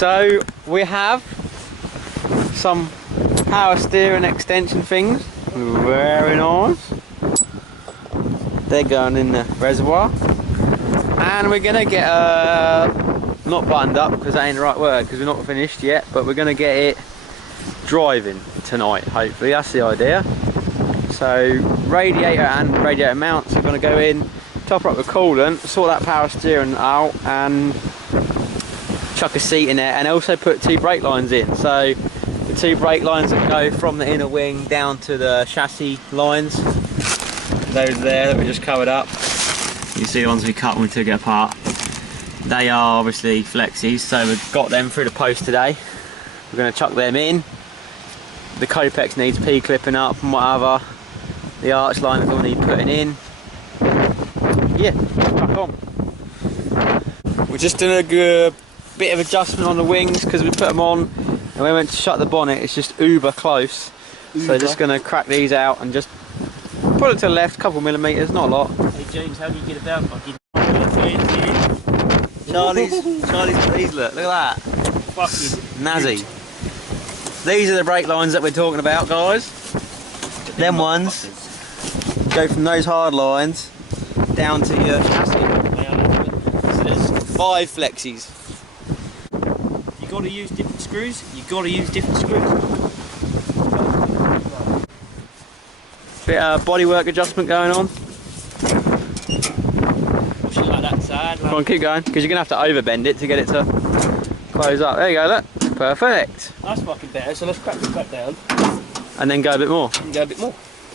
So we have some power steering extension things, very nice. They're going in the reservoir, and we're gonna get not buttoned up because that ain't the right word because we're not finished yet, but we're gonna get it driving tonight, hopefully. That's the idea. So radiator and radiator mounts are gonna go in, top up the coolant, sort that power steering out, and chuck a seat in there, and also put 2 brake lines in. So the 2 brake lines that go from the inner wing down to the chassis lines, those there that we just covered up, you see the ones we cut when we took it apart, they are obviously flexies, so we've got them through the post today. We're going to chuck them in. The Copex needs P-clipping up and whatever. The arch liners will need putting in. Yeah, crack on. We're just doing a good bit of adjustment on the wings because we put them on, and when we went to shut the bonnet it's just uber close. So just going to crack these out and just pull it to the left, a couple millimetres, not a lot. Hey James, how do you get about fucking Charlie's pleased, look at that. fucking Nazi. These are the brake lines that we're talking about, guys. Them ones go from those hard lines down to your chassis. So there's 5 flexies. You got to use different screws. You got to use different screws. Bit of bodywork adjustment going on. Push it like that side. Come on, keep going, because you're going to have to overbend it to get it to close up. There you go, look. Perfect. That's fucking better, so let's crack this back down. And then go a bit more. And go a bit more.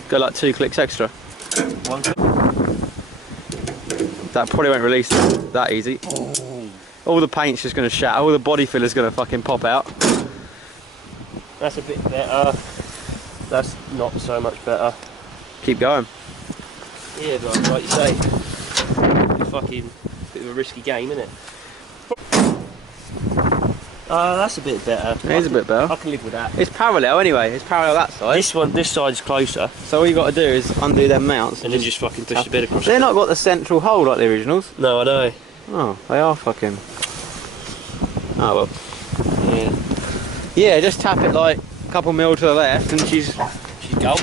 Go like 2 clicks extra. 1 click. That probably won't release that easy. Oh. All the paint's just going to shatter, all the body filler's going to fucking pop out. That's a bit better. That's not so much better. Keep going. Yeah, but like you say, it's fucking bit of a risky game, isn't it? That's a bit better. It is a bit better. I can live with that. It's parallel anyway, it's parallel that side. This side's closer. So all you got to do is undo them mounts. And then just fucking push the bit across. They're not got the central hole like the originals. No, I know. Oh, they are fucking... Oh well. Yeah. Yeah, just tap it like a couple mil to the left and she's gold.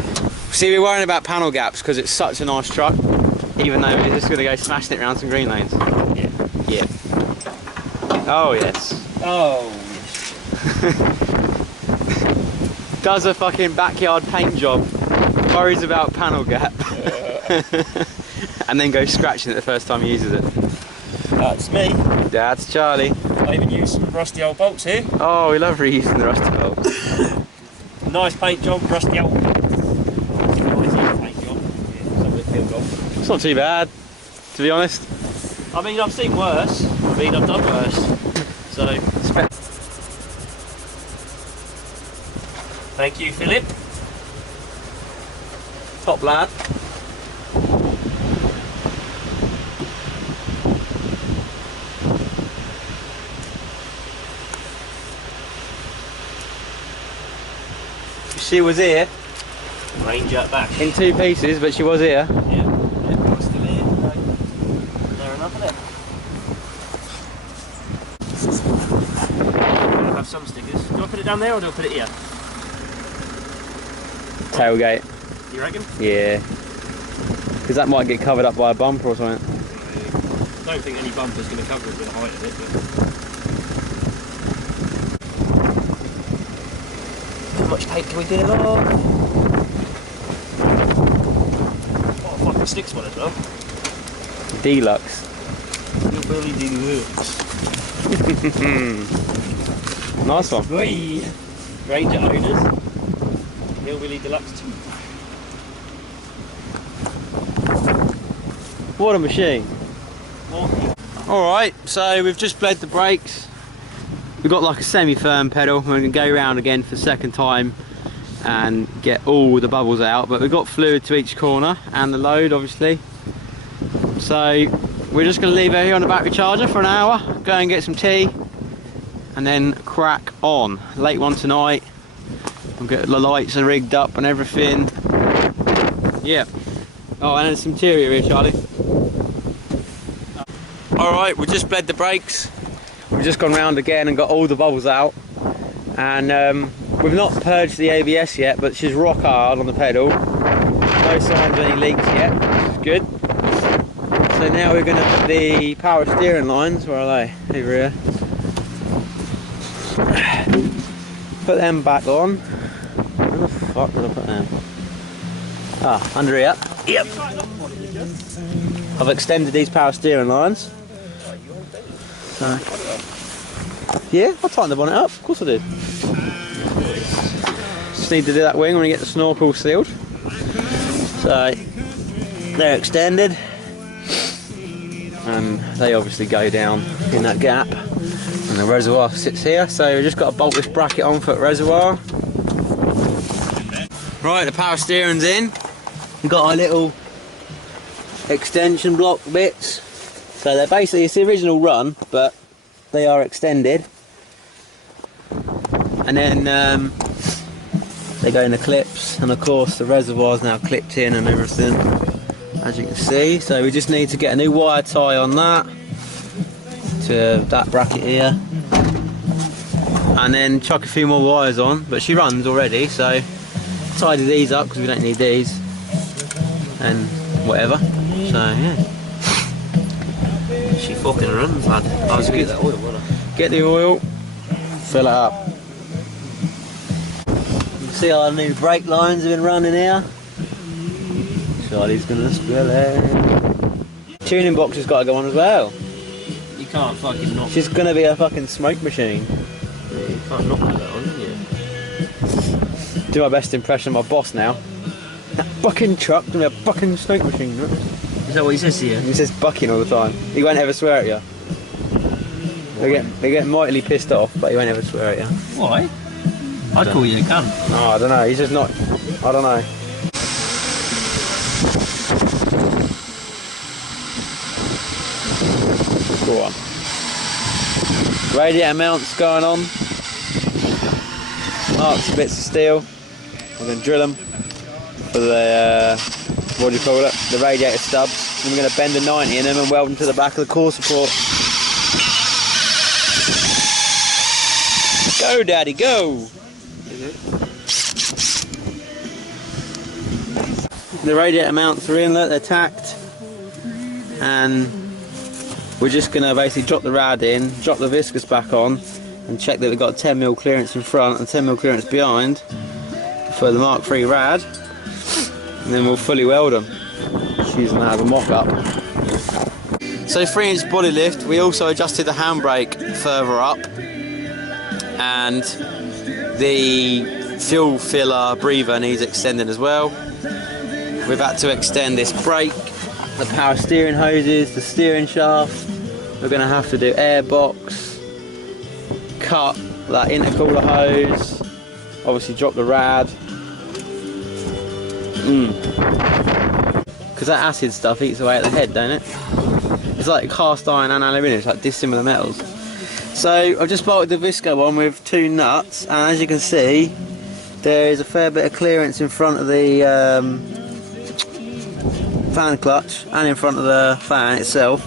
See, we're worrying about panel gaps because it's such a nice truck, even though we're just going to go smashing it around some green lanes. Yeah. Yeah. Oh yes. Oh yes. Does a fucking backyard paint job, worries about panel gap, and then goes scratching it the first time he uses it. That's me. That's Charlie. I even use some rusty old bolts here. Oh, we love reusing the rusty bolts. Nice paint job, rusty old. Nice paint job. Yeah, some of it feel gold. It's not too bad, to be honest. I mean, I've seen worse. I mean, I've done worse. So, thank you, Philip. Top lad. She was here. Range up back. In 2 pieces, but she was here. Yeah, yeah, I'm still here. Fair enough, isn't it? I'll have some stickers. Do I put it down there or do I put it here? Tailgate. You reckon? Yeah. Because that might get covered up by a bumper or something. I don't think any bumper's going to cover it with the height of it. But... How much paint can we do? Oh, fucking sticks one as well. Deluxe. HILLBILLY Deluxe. Nice one. Whee! Ranger owners. HILLBILLY Deluxe 2. What a machine. What? Alright, so we've just bled the brakes. We've got like a semi-firm pedal. We're going to go around again for the second time and get all the bubbles out, but we've got fluid to each corner and the load obviously. So we're just going to leave her here on the battery charger for an hour, go and get some tea and then crack on. Late one tonight. We'll get the lights are rigged up and everything. Yeah. Oh, and there's some interior here, Charlie. Alright, we just bled the brakes. We're we've just gone round again and got all the bubbles out, and we've not purged the ABS yet, but she's rock hard on the pedal. No signs of any leaks yet, which is good. So now we're going to put the power steering lines, where are they? Over here. Put them back on. Where the fuck did I put them? Ah, under here. Yep. I've extended these power steering lines. So, yeah, I tightened the bonnet up, of course I did. Just need to do that wing when we get the snorkel sealed. So, they're extended. And they obviously go down in that gap. And the reservoir sits here, so we've just got to bolt this bracket on for the reservoir. Right, the power steering's in. We've got our little extension block bits. So they're basically, it's the original run, but they are extended. And then they go in the clips, and of course the reservoir's now clipped in and everything, as you can see. So we just need to get a new wire tie on that, to that bracket here. And then chuck a few more wires on, but she runs already, so tidy these up because we don't need these. And whatever. So yeah. She fucking runs, lad. I was good. That oil, get the oil, fill it up. You can see our new brake lines have been running here. Charlie's gonna spill it. Tuning box has got to go on as well. You can't fucking knock. She's gonna be a fucking smoke machine. Yeah, you can't knock that on, can you? Do my best impression of my boss now. That fucking truck's gonna be a fucking smoke machine. Right? Is that what he says to you? He says bucking all the time. He won't ever swear at you. They get mightily pissed off, but he won't ever swear at you. Why? I'd call you a cunt. Oh, I don't know. He's just not. I don't know. Go on. Radiator mounts going on. Marks bits of steel. I'm going to drill them for the what do you call it? The radiator stubs. And we're going to bend a 90 in them and weld them to the back of the core support. Go, Daddy, go! The radiator mounts are in, look, they're tacked, and we're just going to basically drop the rad in, drop the viscous back on, and check that we've got 10mm clearance in front and 10mm clearance behind for the Mark III rad, and then we'll fully weld them. Just using that as a mock-up. So 3-inch body lift, we also adjusted the handbrake further up, and the fuel filler breather needs extending as well. We've had to extend this brake, the power steering hoses, the steering shaft. We're going to have to do air box, cut that intercooler hose, obviously drop the rad. Because that acid stuff eats away at the head, don't it? It's like cast iron and aluminium, it's like dissimilar metals. So I've just bolted the Visco on with 2 nuts, and as you can see there is a fair bit of clearance in front of the fan clutch and in front of the fan itself,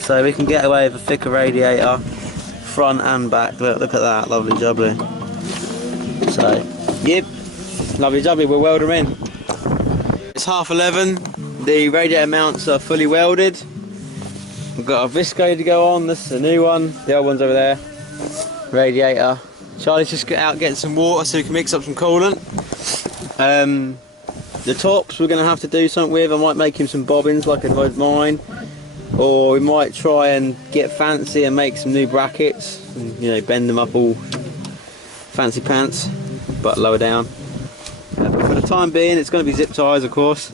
so we can get away with a thicker radiator front and back. Look at that, lovely jubbly. So yep, lovely jubbly, we'll weld them in. It's 11:30, the radiator mounts are fully welded. We've got a Visco to go on, this is a new one, the old one's over there. Radiator. Charlie's just got out getting some water so we can mix up some coolant. The tops we're going to have to do something with. I might make him some bobbins like I did mine, or we might try and get fancy and make some new brackets and, you know, bend them up all fancy pants but lower down. But for the time being it's going to be zip ties, of course,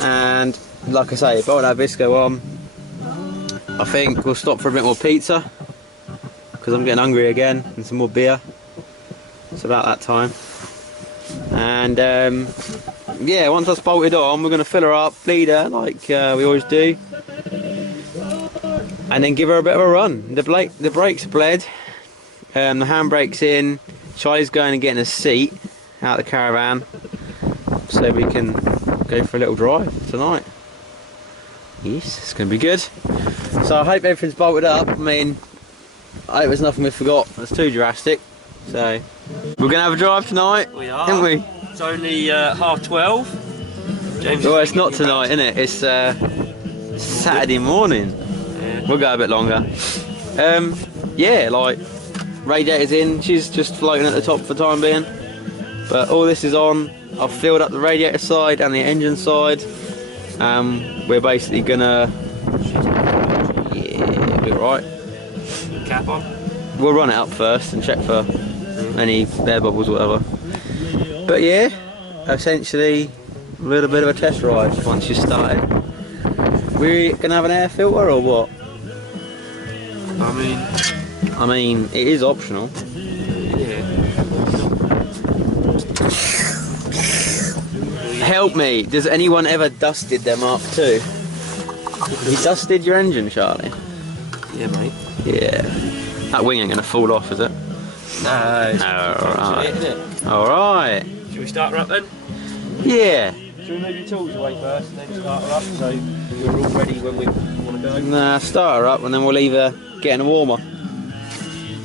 and like I say, bolt that Visco on. I think we'll stop for a bit more pizza because I'm getting hungry again, and some more beer. It's about that time. And yeah, once that's bolted on, we're going to fill her up, bleed her like we always do, and then give her a bit of a run. The brakes are bled, the handbrake's in. Charlie's going and getting a seat out of the caravan so we can go for a little drive tonight. Yes, it's going to be good. So I hope everything's bolted up. I mean, I hope there's nothing we forgot that's too drastic. So, we're gonna have a drive tonight, We are. aren't we? It's only 12:30. James. Well, it's not tonight, is it? It's Saturday morning. Yeah. We'll go a bit longer. Yeah, like radiator's in. She's just floating at the top for the time being. But all this is on. I've filled up the radiator side and the engine side. We're basically gonna. Yeah, be alright. Cap on. We'll run it up first and check for any air bubbles or whatever. But yeah, essentially a little bit of a test ride once you started. We're gonna have an air filter or what? I mean, it is optional. Yeah. Help me, does anyone ever dusted their Mark II? Have you dusted your engine, Charlie? Yeah, mate. Yeah. That wing ain't gonna fall off, is it? No. It's Alright. isn't it? Alright. Should we start her up then? Yeah. Should we move your tools away first and then start her up so we're all ready when we want to go? Nah, start her up and then we'll leave her getting a warmer.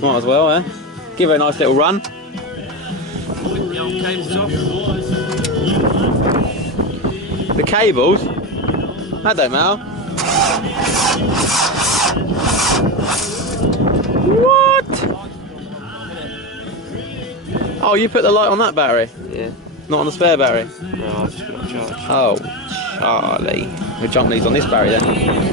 Might as well, eh? Give her a nice little run. Whip the old cables off. The cables? That don't matter. What? Oh, you put the light on that battery? Yeah. Not on the spare battery? No, I've just got a charge. Oh, Charlie. We'll jump these on this battery then.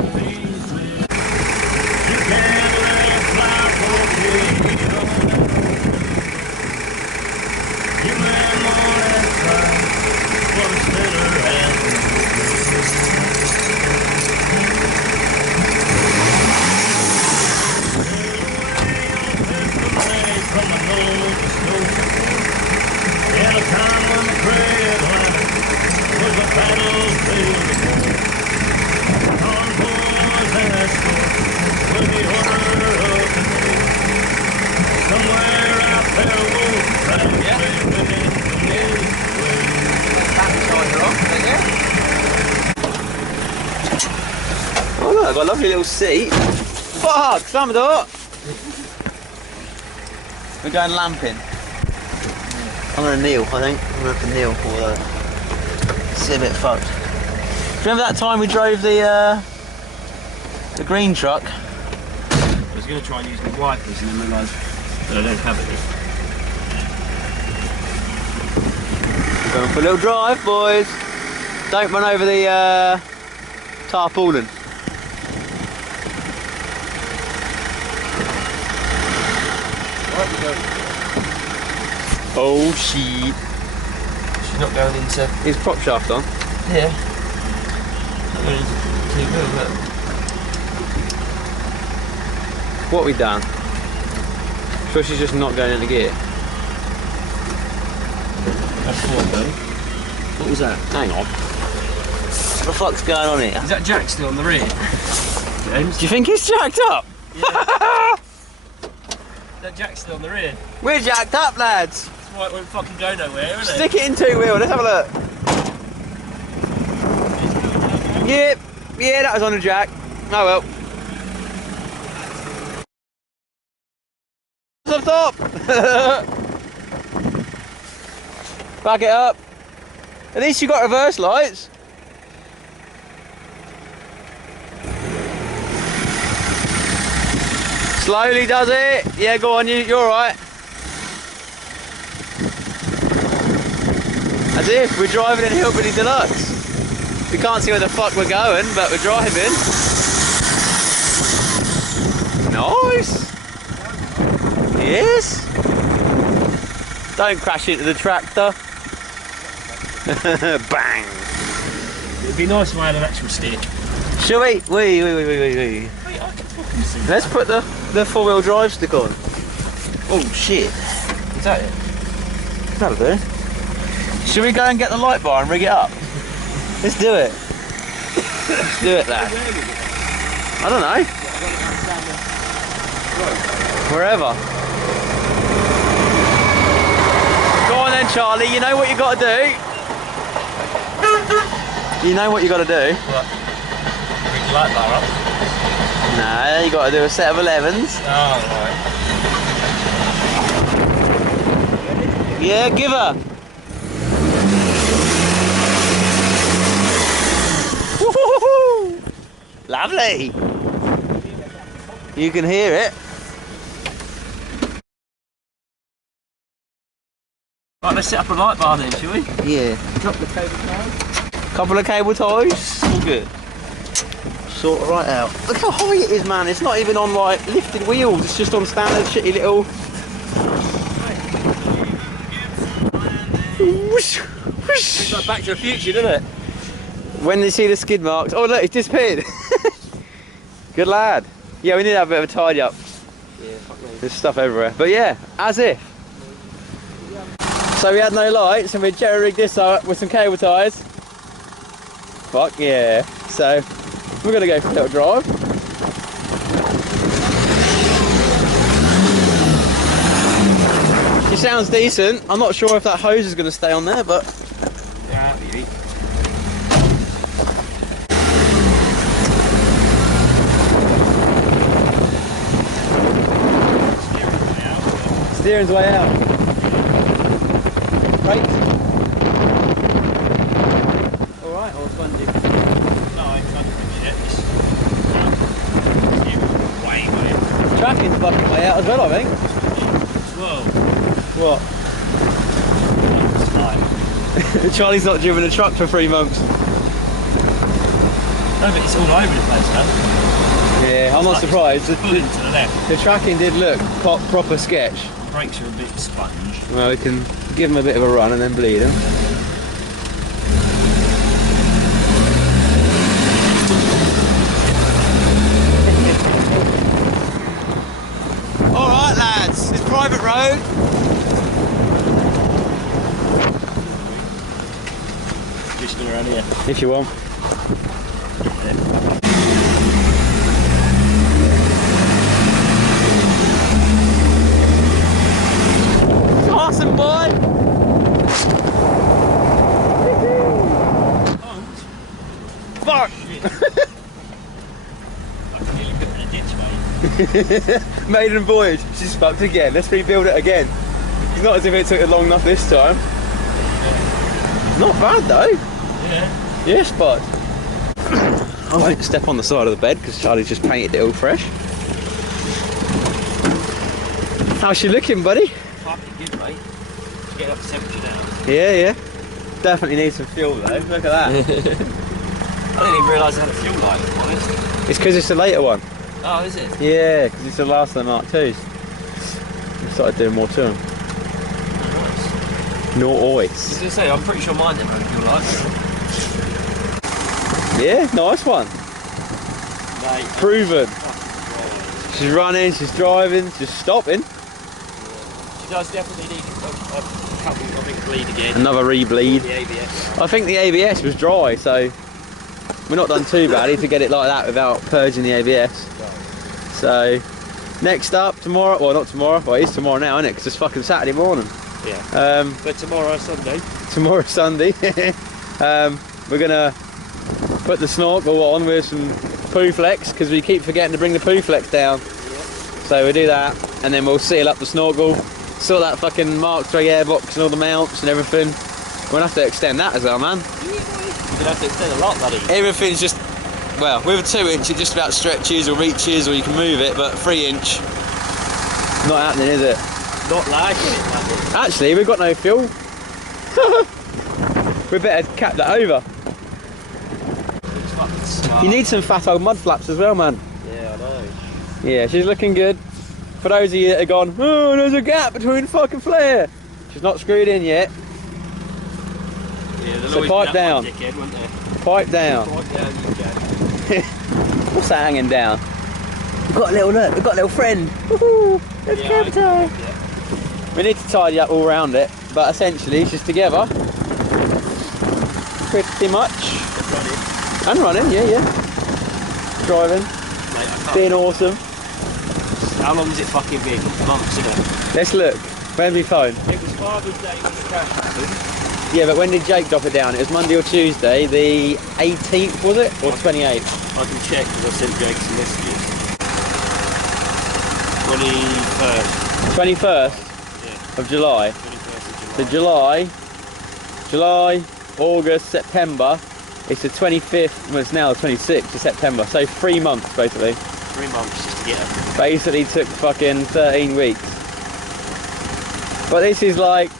Oh look, I've got a lovely little seat. Fuck, slam the door. We're going lamping. I'm gonna kneel, I think. I'm gonna have to kneel for that. It's a bit fucked. Do you remember that time we drove the green truck? I was going to try and use my wipers and then realised that I don't have any. We're going for a little drive, boys. Don't run over the tarpaulin. Oh shit. She's not going into... Is prop shaft on? Yeah. Not going into too good, but... What have we done? Sure she's just not going into gear. That's one though. What was that? Hang on. What the fuck's going on here? Is that jack still on the rear? James? Do you think it's jacked up? Yeah. That jack's still on the rear. We're jacked up, lads. That's why it won't fucking go nowhere, isn't it? Stick it in two wheel, let's have a look. Yep, yeah, that was on a jack. Oh well. Up top. Back it up. At least you got reverse lights. Slowly does it. Yeah, go on, you're alright. As if we're driving in HILLBILLY Deluxe. We can't see where the fuck we're going, but we're driving. Nice. Yes. Don't crash into the tractor. Bang. It'd be nice if I had an actual stick. Shall we? Wait. Mate, I can fucking see. Let's put the four-wheel drive stick on. Oh shit. Is that it? That'll do. Should we go and get the light bar and rig it up? Let's do it. Let's do it, lad. I don't know. Wherever. Go on then, Charlie. You know what you got to do. You know what you got to do. What? Rig the light bar up. Nah, you got to do a set of 11s. Oh, right. Yeah, give her. Woo-hoo-hoo-hoo. Lovely. You can hear it. Right, let's set up a light bar then, shall we? Yeah. Drop the cable ties. Couple of cable ties. All good. Sort it right out. Look how high it is, man. It's not even on like lifted wheels. It's just on standard shitty little. Whoosh, whoosh. It's like Back to the Future, doesn't it? When they see the skid marks, oh look, it's disappeared. Good lad. Yeah, we need to have a bit of a tidy up. Yeah, fuck me. There's stuff everywhere. But yeah, as if. So we had no lights and we jerry rigged this up with some cable ties. Fuck yeah. So we're gonna go for a little drive. It sounds decent. I'm not sure if that hose is gonna stay on there, but Yeah, maybe. steering's way out. Brakes. Alright, or spongy. No, I can't do shit. It's way. Tracking's fucking way out as well, I think. Whoa. What? It's like, Charlie's not driven a truck for 3 months. no, but it's all over the place now. Yeah, I'm not surprised. Pulling to the left. The tracking did look proper sketch. Brakes are a bit sponge. Well, we can give them a bit of a run and then bleed them. Alright lads, it's private road. Just go around here. If you want. Awesome boy! Fuck! I can nearly put it in a ditch, mate. Maiden voyage, she's fucked again. Let's rebuild it again. It's not as if it took it long enough this time. Not bad though. Yeah. Yes, bud. I won't step on the side of the bed because Charlie's just painted it all fresh. How's she looking, buddy? Fucking good, mate. Get up the temperature down. Yeah, yeah. Definitely needs some fuel though. Look at that. I didn't even realise I had a fuel light, to be honest. It's because it's the later one. Oh, is it? Yeah, because it's the last of the Mark IIs. We started doing more to them. No I was oils. going to say, I'm pretty sure mine didn't have a fuel light. Yeah, nice one. Mate. Proven. She's running, she's driving, she's stopping. She does definitely need a couple, I think, bleed again. Another re-bleed. The ABS. I think the ABS was dry, so we're not done too badly to get it like that without purging the ABS. So, next up, tomorrow, well not tomorrow, well it is tomorrow now, isn't it? Because it's fucking Saturday morning. Yeah. But tomorrow, Sunday. Tomorrow, Sunday, we're going to put the snorkel on with some poo flex, because we keep forgetting to bring the poo flex down. So we do that, and then we'll seal up the snorkel, sort that fucking Mark III airbox and all the mounts and everything. We'll have to extend that as well, man. You're going to have to extend a lot, buddy. Everything's just, well, with a 2-inch it just about stretches or reaches or you can move it, but 3-inch, not happening, is it? Not liking it, buddy. Actually, we've got no fuel. We better cap that over. It's fucking smart. You need some fat old mud flaps as well, man. Yeah, I know. Yeah, she's looking good. For those of you that are gone, oh, there's a gap between the fucking flare. She's not screwed in yet. Yeah, there'll So always pipe be that down. one dickhead, won't there? Pipe down. Pipe down, you go. What's that hanging down? We've got a little look, we've got a little friend. Woohoo! It's Yeah, camp time. yeah. We need to tidy up all around it, but essentially she's together. Pretty much. It's running. And running, yeah. Driving, Mate, I can't. being awesome. How long has it fucking been? Months ago. Let's look. Where's my phone? It was Father's Day when the crash happened. Yeah, but when did Jake drop it down? It was Monday or Tuesday, the 18th, was it? Or 28th? I can check because I sent Jake some messages. 21st. 21st of July. 21st of So July, August, September. It's the 25th, well it's now the 26th of September. So 3 months basically. 3 months just to get her. Basically took fucking 13 weeks. But this is like,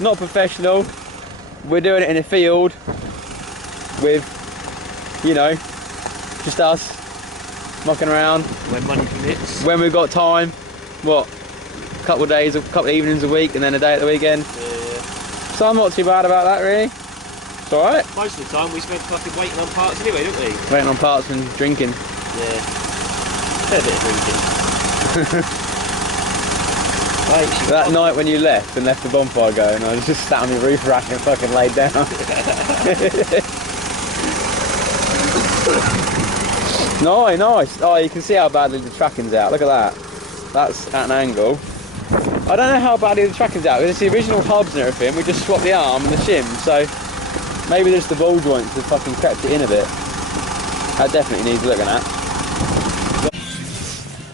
not professional. We're doing it in a field with, you know, just us mucking around. When money permits. When we've got time. What? A couple of days, a couple of evenings a week and then a day at the weekend. Yeah. So I'm not too bad about that really. It's alright. Most of the time we spend fucking waiting on parts anyway, don't we? Waiting on parts and drinking. Yeah. Fair bit of drinking. Right, That night when you left and left the bonfire going, I was just sat on the roof rack and fucking laid down. Nice. Oh, you can see how badly the tracking's out. Look at that. That's at an angle. I don't know how badly the tracking's out, because it's the original hubs and everything. We just swapped the arm and the shim, so maybe just the ball joints have fucking crept it in a bit. That definitely needs looking at.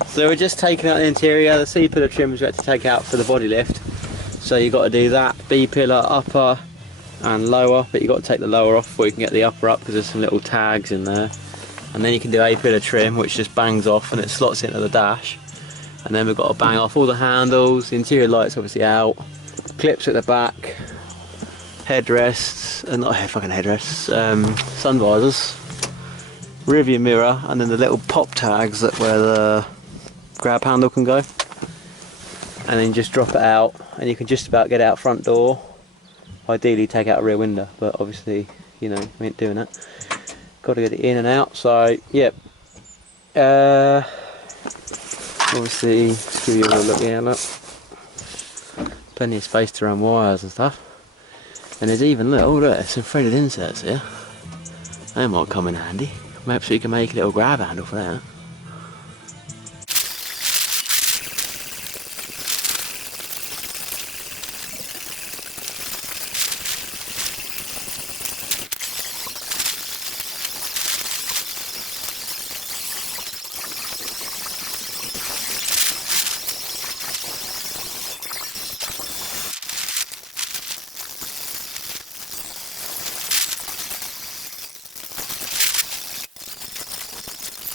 So we're just taking out the interior. The C-pillar trims we had to take out for the body lift. So you've got to do that. B-pillar, upper and lower, but you've got to take the lower off before you can get the upper up, because there's some little tags in there. And then you can do A-pillar trim, which just bangs off and it slots into the dash. And then we've got to bang off all the handles, the interior lights obviously out, clips at the back, headrests, not fucking headrests, sun visors, rear view mirror, and then the little pop tags that where the grab handle can go. And then just drop it out, and you can just about get out front door. Ideally take out a rear window, but obviously, you know, we ain't doing that. Got to get it in and out, so yep. Obviously, just give you a look here, look. Plenty of space to run wires and stuff. And there's even, look, there's some threaded inserts here. They might come in handy. Perhaps you can make a little grab handle for that.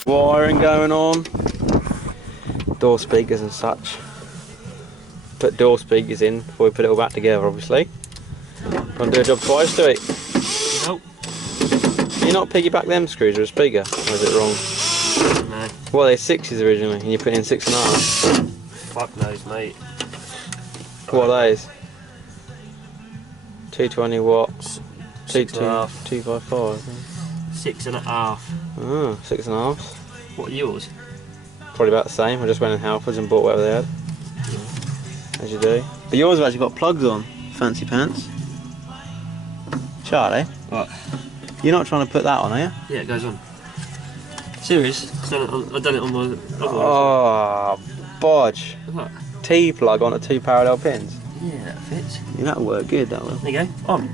Wiring going on, door speakers and such. Put door speakers in before we put it all back together, obviously. Can't do a job twice, do we? Nope. Can you not piggyback them screws with a speaker? Or is it wrong? No. Well, they're 6s originally, and you put in 6.5. Fuck knows, mate. What are those? 220 watts. 255. 6.5. Oh, 6.5. What are yours? Probably about the same. I just went in Halfords and bought whatever they had. Yeah. As you do. But yours have actually got plugs on. Fancy pants. Charlie? What? You're not trying to put that on, are you? Yeah, it goes on. Serious? I've done it on my other one. Oh, bodge. What? T-plug on 2 parallel pins. Yeah, that fits. Yeah, that'll work good, that will. There you go. On.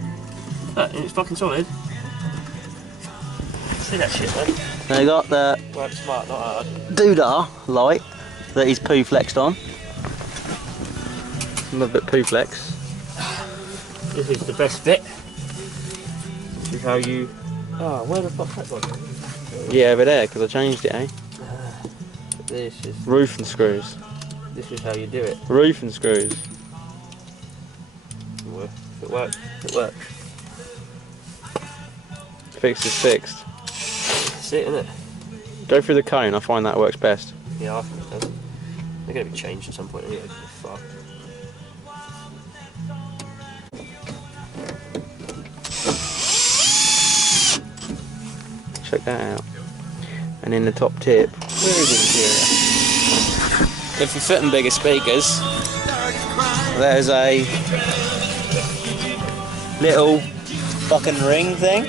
Look, and it's fucking solid. See that shit, man? They got the Work smart, not hard. doodah light that he's poo flexed on. A little bit poo flex. This is the best bit. This is how you... Oh, where the fuck that gone? Yeah, over there, because I changed it, eh? This is... Roof and screws. This is how you do it. Roof and screws. If it works, it works. Fixed is fixed. That's it, isn't it? Go through the cone, I find that works best. Yeah, I think it does. They're going to be changed at some point anyway. Fuck. Check that out. And in the top tip, where is the interior? If you're fitting bigger speakers, there's a little fucking ring thing.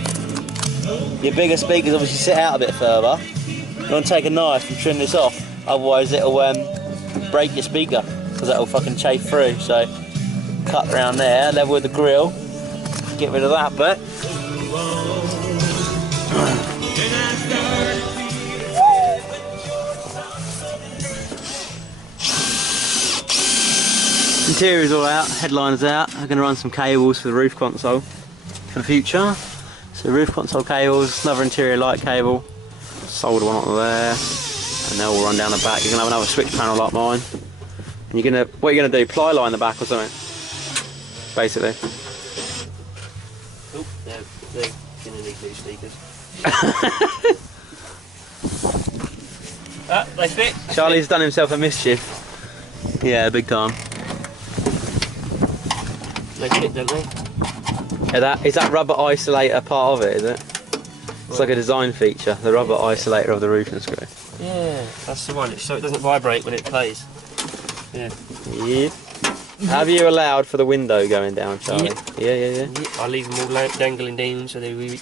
Your bigger speakers obviously sit out a bit further. You want to take a knife and trim this off, otherwise it'll break your speaker, because that'll fucking chafe through. So cut around there, level with the grill, get rid of that bit. Interior's all out, headliner's out. I'm going to run some cables for the roof console for the future. So roof console cables, another interior light cable, solder one onto there, and they'll all run down the back. You're going to have another switch panel like mine. And you're going to, what you're going to do, ply line the back or something, basically. Oh, they're going to need new sneakers. They fit. Charlie's done himself a mischief. Yeah, big time. They fit, don't they? Yeah, is that rubber isolator part of it, is it? It's like a design feature, the rubber isolator of the roofing screw. Yeah, that's the one, so it doesn't vibrate when it plays. Yeah. Yeah. Have you allowed for the window going down, Charlie? Yeah. Yeah. I leave them all dangling down so they really